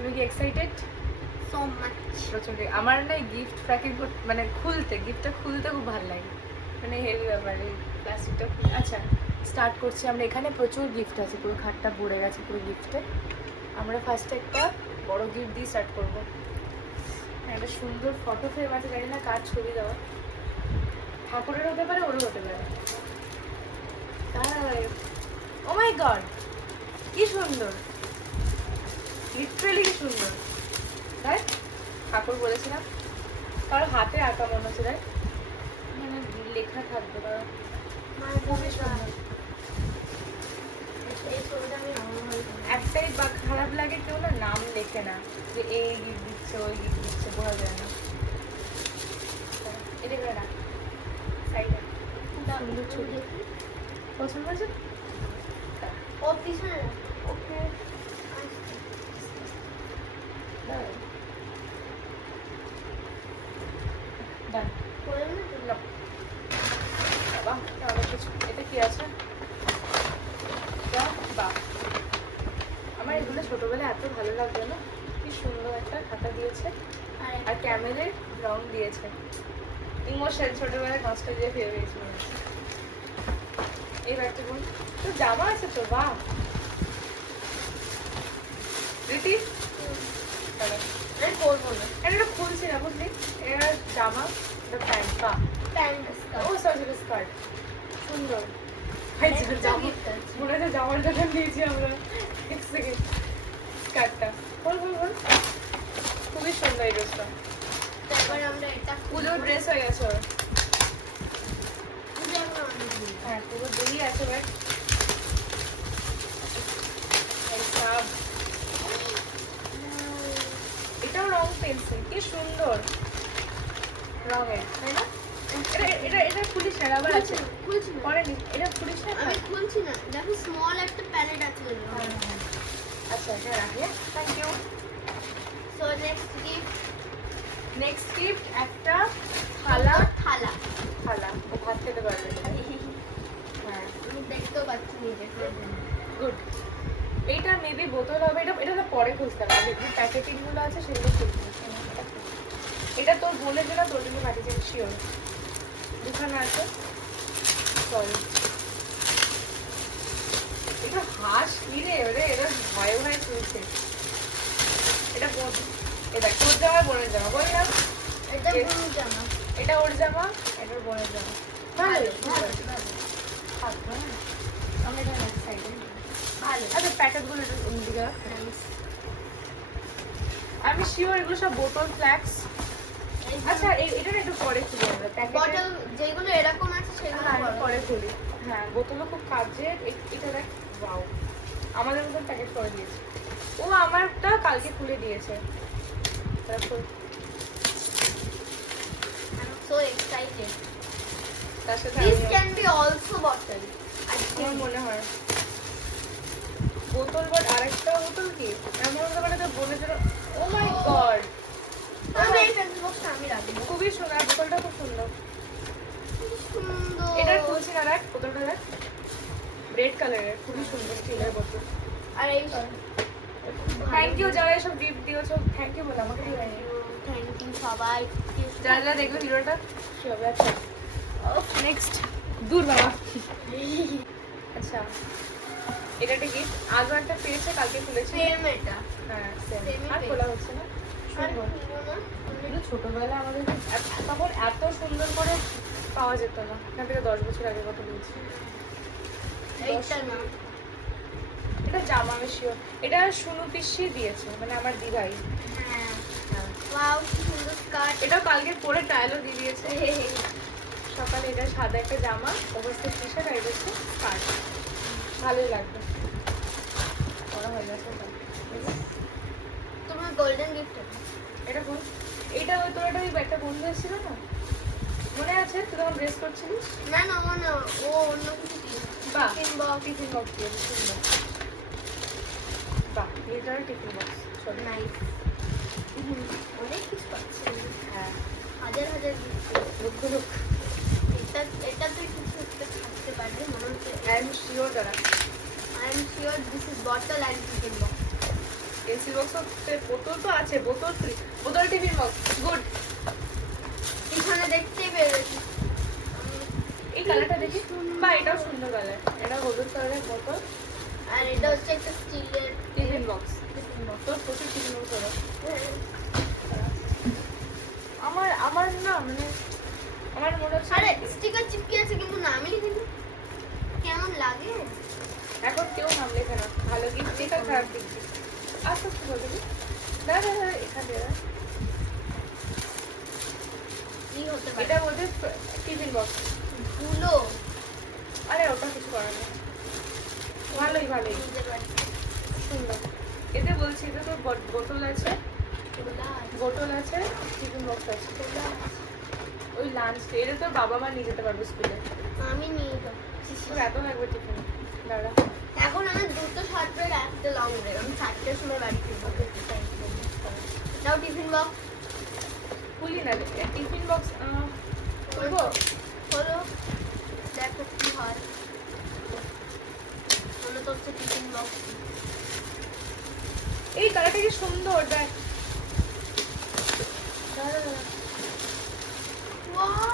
তুমি কি excited? So much. প্রচন্ড। আমার না গিফট প্যাকিং মানে গিফটটা খুলতে খুব ভালো লাগে, মানে হেভি ব্যাপার এই প্লাস্টিকটা। আচ্ছা স্টার্ট করছি আমরা। এখানে প্রচুর গিফট আছে, পুরো খাটটা ভরে গেছে পুরো গিফটে। আমরা ফার্স্টে একটা বড় গিফট দিয়ে স্টার্ট করবো। একটা সুন্দর ফটো ফ্রেম আছে, জানি না কার ছবি দেওয়া, ঠাকুরের হতে পারে, ওরও হতে পারে। ও মাই গড, কি সুন্দর, লিটারালি কি সুন্দর। তাই ঠাকুর বলেছিলাম, কারো হাতে আঁকা মনে হচ্ছে, তাই মানে লেখা থাকবে কারণ খুবই সুন্দর। একটাই বা খারাপ লাগে কেউ না নাম লেখে না, যে এই গিফট দিচ্ছে ওই গিফট দিচ্ছে, বোঝা যায় না। এটা করে রাখ সাইডে, সুন্দর ছবি পছন্দ হয়েছে। ও পিছনে ওকে ডান করে না। বাবা অনেক কিছু। এটা কি আছে? বাহ, আমার এগুলো ছোটবেলায় এত ভালো লাগতো না, কি সুন্দর একটা খাতা দিয়েছে আর ক্যামেলের রং দিয়েছে। ইমোশন ছোটবেলায় নষ্ট দিয়ে ফেলে দিয়েছি। এই ব্যাগটা কোন? তো জামা আছে তো, বাহ রীতি। আমি পরবো না। এটা খুলছি না বুঝলি, এটা জামা, এটা প্যান্ট। বাহ, প্যান্ট ও সরি স্কার্ট, সুন্দর। মনে হয় জামার দোকান দিয়েছি আমরা। এক সেকেন্ড, স্কার্টটা বল বল বল, খুবই সুন্দর এই ড্রেসটা। তারপর আমরা এটা পুজোর ড্রেস হয়ে গেছে ওর। পুজো আমরা অনেক দিই। হ্যাঁ পুরো দেরি আছে ভাই। সব এটাও রং পেন্সিল, কি সুন্দর রঙের, তাই না? এটা খুলিস না, আবার আছে খুলছি না। পরে এটা খুলিস না। আমি খুলছি না। দেখো স্মল একটা প্যালেট আছে এর মধ্যে। আচ্ছা এটা রাখি, thank you. So next gift একটা থালা। থালা। ও ভাত খেতে পারবে। হ্যাঁ আমি দেখতেও পাচ্ছি নিজে। গুড। এইটা মেবি বোতল হবে, এটা তো পরে খুঁজতে হবে, যে প্যাকেটিং গুলো আছে সেগুলো খুঁজতে হবে। এটা তোর বলে দিলাম, তোর জন্য পাঠিয়েছি শিওর। দুখানা আছে, সরি। এটা হাঁস কিরে ওরে, এটা ভয়ে ভয়ে চলছে। এটা এটা তোর জামা বোনের জামা বললাম। এটা ব্লু জামা। এটা ওর জামা, এটা ওর বোনের জামা। ভালো ভালো। আমরা এটা নেক্সট সাইডে ভালো। আচ্ছা প্যাকেট গুলো দিকে রাখ। আমি শিওর এগুলো সব বোতল ফ্ল্যাক্স। আচ্ছা এটা একটু পরে খুলি আমরা প্যাকেট। বটল যেগুলো এরকম আছে সেগুলো পরে খুলি। হ্যাঁ বোতলও খুব কাজের। এটা দেখ, ওয়াও, আমাদের মতন প্যাকেট করে দিয়েছে ও। আমারটা কালকে খুলে দিয়েছে। তারপর I'm so excited. তার সাথে This can be also bottle. আমার মনে হয় বোতল, বাট আরেকটা বোতল কি এমন মানে তো বলে দিল। ও মাই গড, আমি এই পেন্সিল বক্সটা আমি রাখবো। খুবই সুন্দর, বোতলটা খুব সুন্দর। সুন্দর। এটা খুলছি না, দেখ বোতলটা দেখ, রেড কালারের, খুবই সুন্দর স্টিলের বোতল। আর এই থ্যাংক ইউ যারা এসব গিফট দিয়েছো, থ্যাংক ইউ বলে আমাকে দিয়ে। থ্যাংক ইউ সবাই। যারা যারা দেখবে ভিডিওটা সে হবে। আচ্ছা নেক্সট, দূর বাবা। আচ্ছা এটা একটা গিফট, আজও একটা পেয়েছে, কালকে খুলেছি। সেম এটা। হ্যাঁ সেম, Same ই আর খোলা হচ্ছে না। আর সুন্দর। খুলবো না। এগুলো ছোটবেলায় আমাদের তখন এত সুন্দর করে পাওয়া যেত না। এখান থেকে 10 বছর আগে কথা বলছি। এইটা না। এটা জামা, আমি শিওর এটা সুনু পিসি দিয়েছে, মানে আমার দিদাই। হ্যাঁ। ওয়াও কি সুন্দর স্কার্ট। এটাও কালকে পরে ট্রায়ালও দিয়ে দিয়েছে। সকালে এটা সাদা একটা জামা, ওভারসাইজ টি শার্ট, আর এটা হচ্ছে স্কার্ট। ভালোই লাগবে, পরা হয়ে গেছে। তোমার গোল্ডেন গিফট এটা কোন? এইটা ওই তোর একটা বন্ধু এসেছিল না, মনে আছে তুই তখন ড্রেস করছিলিস? না না মনে ও অন্য কিছু দিয়ে বাহ, টিফিন বক্স টিফিন বক্স দিয়ে সুন্দর। বাহ, লিটারাল টিফিন বক্স। চলো নাইস অনেক কিছু পাচ্ছি হ্যাঁ, হাজার হাজার গিফট লক্ষ লক্ষ। এটাতে কিছু একটা থাকতে পারে মনে হচ্ছে আই এম শিওর দাঁড়া, I am sure this is bottle and tiffin box pencil বক্সে বোতল তো আছে, বোতল ফ্রি, বোতল টিফিন বক্স গুড। এখানে দেখতেই পেরেছি। এই কালারটা দেখি, বা এটাও সুন্দর কালার, এটা হলুদ কালারের বোতল আর এটা হচ্ছে একটা স্টিলের টিফিন বক্স। তোর প্রচুর টিফিন বক্স হলো। আমার না মানে আমার মনে হচ্ছে আরে স্টিকার চিপকে আছে কিন্তু নামই লিখিনি, কেমন লাগে? এখন কেউ নাম লেখে না, ভালো গিফট দিক আর খারাপ দিক দিক। আচ্ছা কি বলবি? দাদা এখানে কি হতে পারে? এটা বলতে টিফিন বক্স। ধুলো আরে ওটা কিছু করার নেই, ভালোই ভালোই বুঝতে পারছি। সুন্দর। এতে বলছি এটা তো বোতল আছে, বোতল আছে, টিফিন বক্স আছে। ওই লাঞ্চ এটা তো বাবা মা নিয়ে যেতে পারবে স্কুলে। আমি নিয়ে যাচ্ছি। তোর এত লাগবে টিফিন? দাঁড়া, এখন আমার দুটো শার্ট প্যান্ট একটা লং ব্রেক, আমি 4টার সময় বাড়ি ফিরবো। এটাও টিফিন বক্স খুলি না টিফিন বক্স খুলবো। হলো, দেখো কি হয়। মনে তো হচ্ছে টিফিন বক্স। এই কালারটা কি সুন্দর, দেখ। দাঁড়া, দাঁড়া।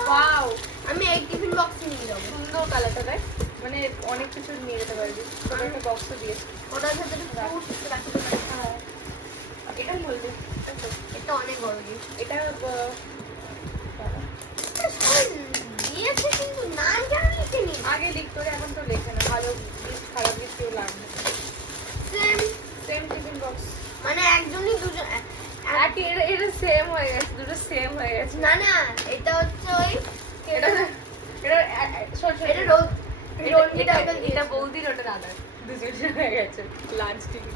ওয়াও, আমি এই টিফিন বক্স নিয়ে যাবো। সুন্দর কালারটা দেখ, মানে অনেক কিছু নিয়ে যেতে পারবি। তোর একটা বক্সও দিয়েছে। ওটার সাথে ফ্রুটস রাখতে পারি। হ্যাঁ, এটাই বলবি। এটা অনেক বড় gift। এটা দাঁড়া। সবাই দিয়েছে কিন্তু নাম কেন লিখেনি? আগে লিখতো, এখন তো লেখে না। ভালো গিফট খারাপ গিফট কেউ লাগবে। সেম, সেম টিফিন বক্স, মানে একজনই দুজন এটা সেম হয়ে গেছে, দুটো সেম হয়ে গেছে। না না, এটা হচ্ছে ওই এটা এটা শোন শোন, এটা রোজ এটা এটা বৌদির, ওটা দাদার, দুজনের হয়ে গেছে লাঞ্চ টিফিন।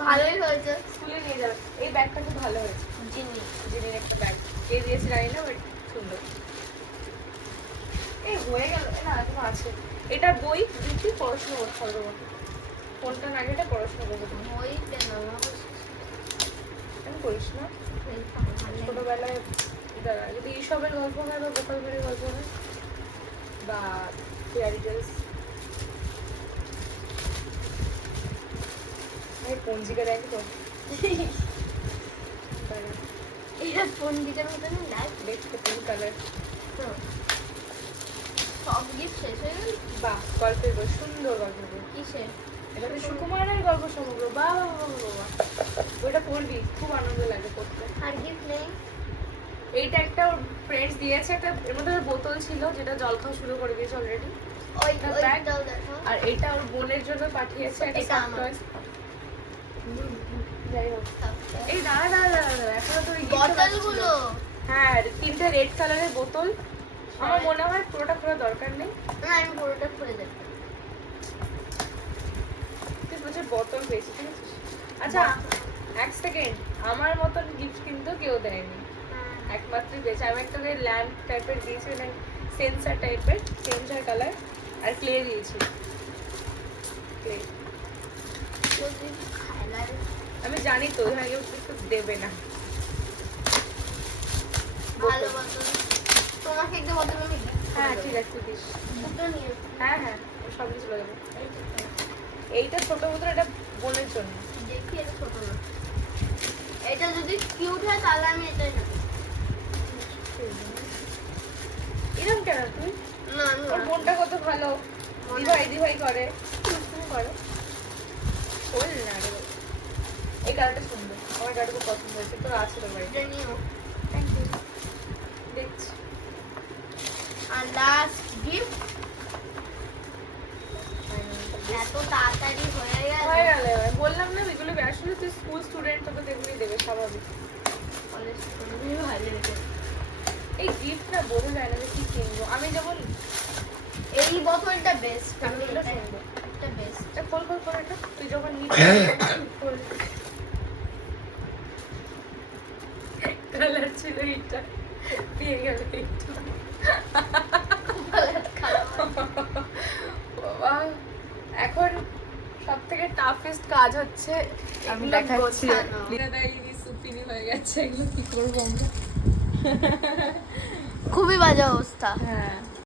ভালোই হয়েছে। স্কুলে নিয়ে যাবে। এই ব্যাগটা খুব ভালো হয়েছে, জিনির একটা ব্যাগ। কে দিয়েছে জানি না, বাট সুন্দর। এই হয়ে গেল না, এখনো আছে। এটা বই দিচ্ছি, পড়াশোনা করতে হবে তোমাকে। কোনটা না এটা পড়াশোনা করবে তুমি। ওই কেন আমি করিস না ছোটবেলায়। দাঁড়া, যদি ঈশবের গল্প হয় বা গোপাল ভাঁড়ের গল্প হয় বা ফেয়ারি টেলস, পঞ্জিকা দেখ তো। দাঁড়া, এটা পন্ডিতের মতন লাইফ। দেখতে পিঙ্ক কালার। সব গিফট শেষ হয়ে গেল। বাহ, গল্পের বই, সুন্দর গল্পের বই। কিসের? এটা তো সুকুমারের গল্প সমগ্র। বাহ বাহ বাহ বাহ, ওইটা পড়বি, খুব আনন্দ লাগে পড়তে। আর গিফট নেই? এইটা একটা ওর ফ্রেন্ডস দিয়েছে, একটা এর মধ্যে একটা বোতল ছিল যেটা জল খাওয়া শুরু করে দিয়েছে অলরেডি। ওইটাও দেখো। আর এটা ওর বোনের জন্য পাঠিয়েছে একটা এটা soft আমার। toys। যাই হোক, এই দাঁড়া দাঁড়া দাঁড়া দাঁড়া, এখনো তোর gift টা বাকি ছিল। বোতলগুলো হ্যাঁ, তিনটে রেড কালারের বোতল। আমার মনে হয় পুরোটা খোলা দরকার নেই। না, আমি পুরোটা খুলে দেব। তুই বলছিস বোতল পেয়েছি, ঠিক আছে। আচ্ছা, এক সেকেন্ড, আমার মতন গিফট কিন্তু কেউ দেয়নি, একমাত্র পেয়েছে। আমি একটা ল্যাম্প টাইপের দিয়েছি, মানে সেন্সার টাইপের, সেন্সার কালার, আর ক্লে দিয়েছি। ক্লে, আমি জানি তো হ্যাঁ কেউ কিছু দেবে না। ভালো বোতল। তোমাকে একটা বোতল আমি হ্যাঁ ঠিক আছে, তুই দিস। দুটো নিয়ে হ্যাঁ হ্যাঁ, সব কিছু চলে যাবে। এইটা ছোট বোতল, এটা বোনের জন্য। দেখি এটা ছোট না। এটা যদি কিউট হয় তাহলে আমি এটাই নেব। এরকম কেন তুই? না আমি ওর বোনটা কত ভালো, দিভাই দিভাই করে। তুমি করো, বল না রে। এই কালারটা সুন্দর, আমার কালারটা খুব পছন্দ হয়েছে। তোর আছে তোর বাড়িতে? এটা নিও। থ্যাংক ইউ, দেখছি। আর লাস্ট গিফট এত তাড়াতাড়ি হয়ে গেল। হয়ে গেল এবার। বললাম না এগুলো আসলে তুই স্কুল স্টুডেন্ট, তোকে তো এগুলোই দেবে স্বাভাবিক। কলেজ খুবই ভালো লেগেছে। এই গিফট না বোঝা যায় না যে কি কিনবো। আমি যেমন এই বোতলটা বেস্ট। আমি আমি এটা এটা কিনবো। এটা বেস্ট। এটা খোল খোল খোল, এটা তুই যখন নিবি খোল। কালার ছিল এইটা, দিয়ে গেল এইটা। বাবা, এখন সব থেকে টাফেস্ট কাজ হচ্ছে আমি এগুলো দেখাচ্ছি। গোছানো। দাদাই সুপিনি হয়ে গেছে, এগুলো কি করবো আমরা? খুবই বাজে অবস্থা। হ্যাঁ।